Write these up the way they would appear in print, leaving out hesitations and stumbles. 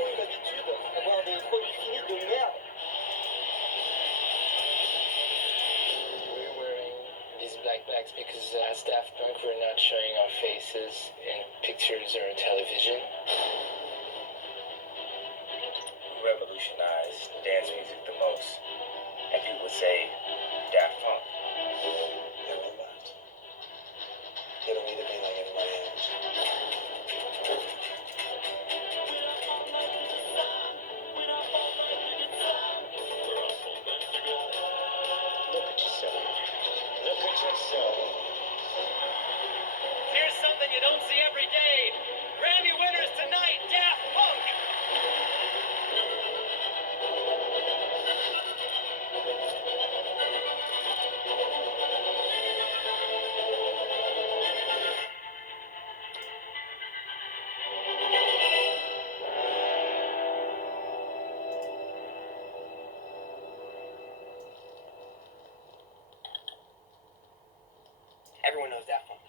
avez l'habitude d'avoir des produits finis de merde. We're wearing these black bags because as Daft Punk we're not showing our faces in pictures or television. Revolutionized dance music the most, and people would say Daft Punk. Everyone left. They don't need to be like everybody else. Look at yourself. Look at yourself. Here's something you don't see every day. Grammy winners tonight, Daft Punk. Everyone knows Daft Punk,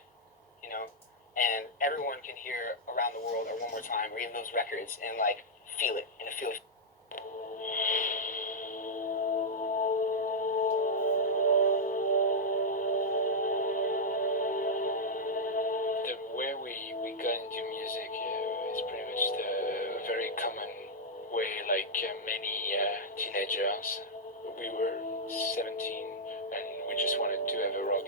you know, and everyone can hear Around the World or One More Time or even those records and like feel it and feel it. Where we got into music is pretty much the very common way, like many teenagers. We were 17 and we just wanted to have a rock.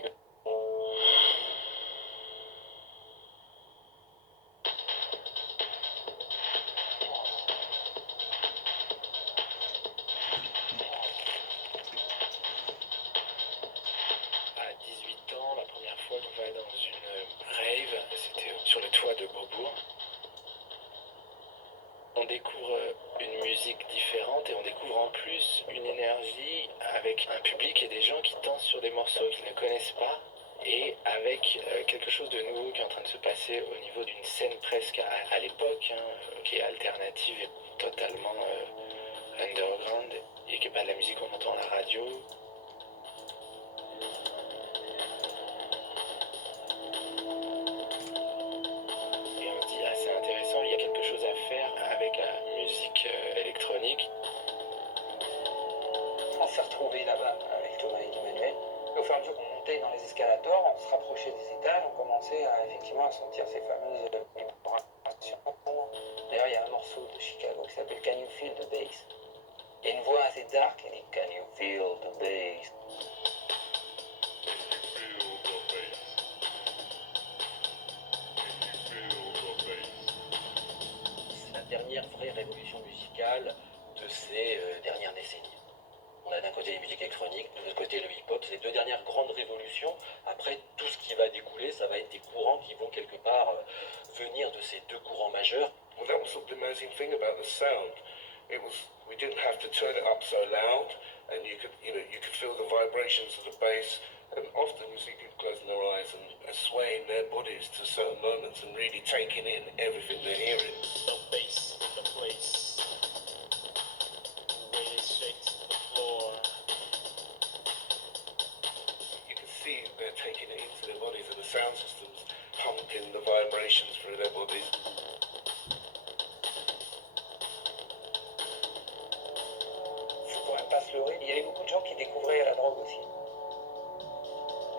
À 18 ans, la première fois qu'on va dans une rave, c'était sur le toit de Beaubourg. On découvre une musique différente et on découvre en plus une énergie avec un public et des gens qui dansent sur des morceaux qu'ils ne connaissent pas et avec quelque chose de nouveau qui est en train de se passer au niveau d'une scène presque à l'époque, qui est alternative et totalement underground et qui n'est pas de la musique qu'on entend à la radio. Et on se dit, ah, c'est intéressant, il y a quelque chose à faire avec la musique électronique. On s'est retrouvés là-bas avec Thomas et Emmanuel. Au fur et à mesure qu'on montait dans les escalators, on se rapprochait des étages, on commençait effectivement à sentir ces fameuses vibrations. D'ailleurs, il y a un morceau de Chicago qui s'appelle Can You Feel the Bass. Il y a une voix assez dark, elle dit Can You Feel the Bass. C'est la dernière vraie révolution musicale de ces dernières décennies. On a d'un côté les musiques électroniques, de l'autre côté le hip-hop. C'est les deux dernières grandes révolutions. Après, tout ce qui va découler, ça va être des courants qui vont quelque part venir de ces deux courants majeurs. Well, that was the amazing thing about the sound. We didn't have to turn it up so loud, and you could feel the vibrations of the bass. And often you see people closing their eyes and swaying their bodies to certain moments and really taking in everything they're hearing. The bass in the place. The way it shakes the floor. You can see they're taking it into their bodies, and the sound system's pumping the vibrations through their bodies. Faut quand même pas se leurrer, il y avait beaucoup de gens qui découvraient la drogue aussi.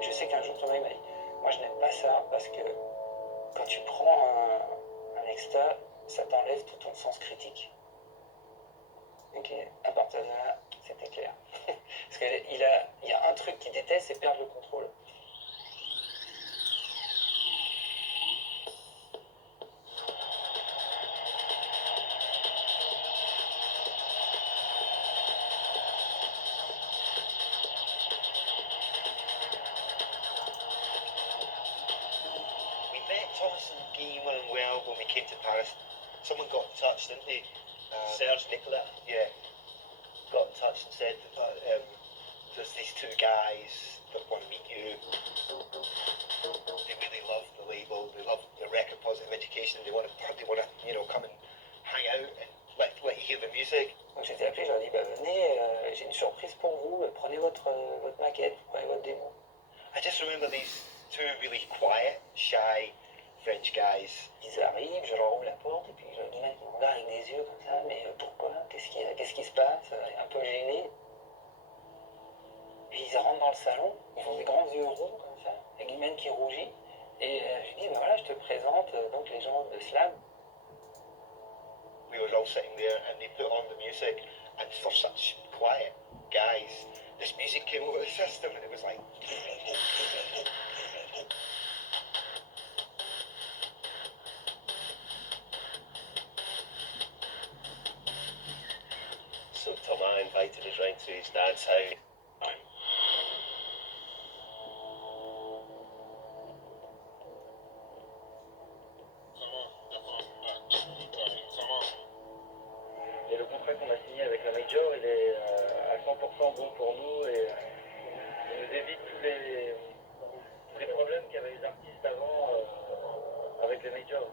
Je sais qu'un jour Thomas m'a dit, moi je n'aime pas ça parce que quand tu prends un extra, ça t'enlève tout ton sens critique. Ok, à partir de là, c'était clair. Parce qu'il y a un truc qu'il déteste, c'est perdre le contrôle. We met Thomas and Guillemot and Well when we came to Paris. Someone got in touch, didn't they? Serge Nicolas. Yeah. Got in touch and said that there's these two guys that want to meet you. They really love the label. They love the record, Positive Education. They want to, come and hang out and let you hear the music. Donc j'ai été appelé, je leur ai dit, bah, venez, j'ai une surprise pour vous, prenez votre maquette, prenez votre démo. I just remember these two really quiet, shy French guys. Ils arrivent, je leur ouvre la porte, et puis je leur dis, mec, ils me regardent avec des yeux comme ça, le salon, ils ont des grands yeux ronds comme ça, et Guyman qui rougit. Et je lui dis, ben voilà, je te présente donc les gens de Slam. We were all sitting there and they put on the music, and for such quiet guys, this music came over the system and it was like. So Thomas invited us round to his dad's house. Et le contrat qu'on a signé avec la Major, il est à 100% bon pour nous et il nous évite tous les problèmes qu'avaient les artistes avant avec les Majors.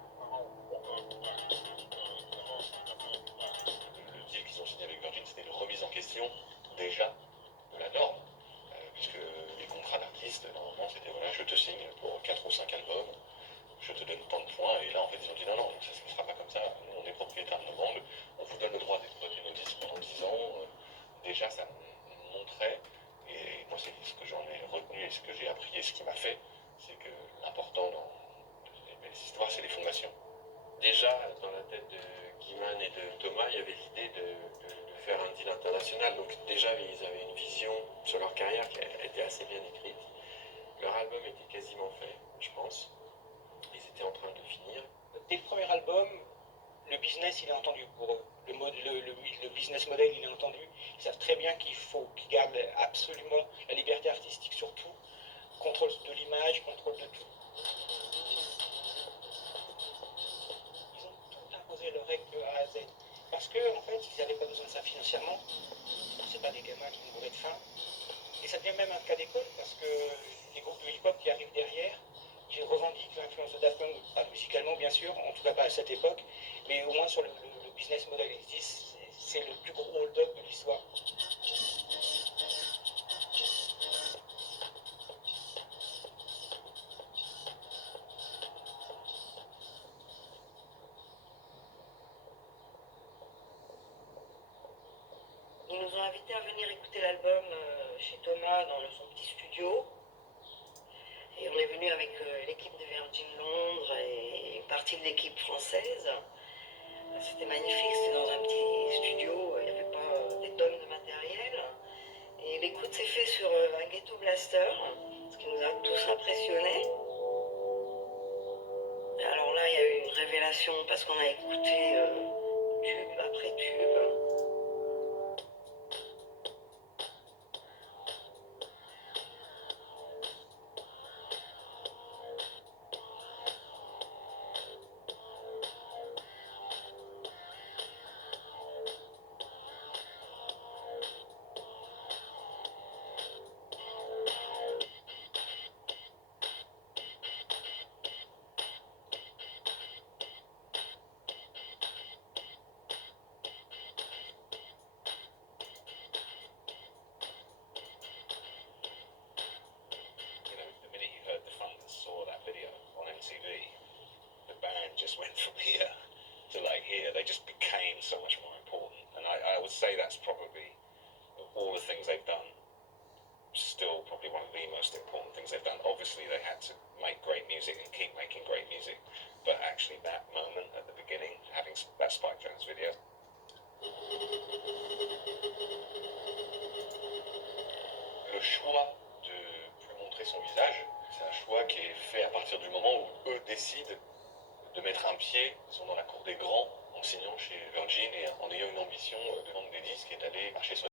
Le deal qu'ils ont signé avec Virgin, c'était une remise en question, déjà, de la norme. Puisque les contrats d'artistes, normalement, c'était voilà, je te signe pour 4 ou 5 albums, je te donne tant de points, et là, en fait, ils ont dit non, non, ça ne se fera pas comme ça, nous, on est propriétaire de nos bandes, on vous donne le droit d'exploiter nos disques pendant 10 ans. Déjà, ça montrait, et moi, c'est ce que j'en ai retenu, et ce que j'ai appris, et ce qui m'a fait, c'est que l'important dans les belles histoires, c'est les fondations. Déjà, dans la tête de Guyman et de Thomas, il y avait l'idée de faire un deal international. Donc déjà, ils avaient une vision sur leur carrière qui était assez bien écrite. Leur album était quasiment fait, je pense. Ils étaient en train de finir. Dès le premier album, le business, il est entendu pour eux. Le business model, il est entendu. Ils savent très bien qu'il faut qu'ils gardent absolument la liberté artistique surtout, contrôle de l'image, contrôle de tout. Ils ont tout imposé leurs règles de A à Z. Parce qu'en fait, ils n'avaient pas besoin de ça financièrement. C'est pas des gamins qui mouraient de faim. Et ça devient même un cas d'école parce que les groupes de hip-hop qui arrivent derrière, ils revendiquent l'influence de Daft Punk, pas musicalement bien sûr, en tout cas pas à cette époque, mais au moins sur le business model, ils disent c'est le plus gros hold-up de l'histoire. Ils nous ont invités à venir écouter l'album chez Thomas dans son petit studio. Et on est venu avec l'équipe de Virgin Londres et une partie de l'équipe française. C'était magnifique, c'était dans un petit studio, il n'y avait pas des tonnes de matériel. Et l'écoute s'est faite sur un Ghetto Blaster, ce qui nous a tous impressionnés. Et alors là, il y a eu une révélation parce qu'on a écouté tube après tube. The minute you heard the Thunders, saw that video on MTV, the band just went from here to like here. They just became so much more important. And I would say that's probably, of all the things they've done, still probably one of the most important things they've done. Obviously, they had to make great music and keep making great music. But actually, that moment at the beginning, having that Spike Jones video. Le choix de plus montrer son visage, c'est un choix qui est fait à partir du moment où eux décident de mettre un pied, ils sont dans la cour des grands, en signant chez Virgin et en ayant une ambition de vendre des disques et d'aller marcher sur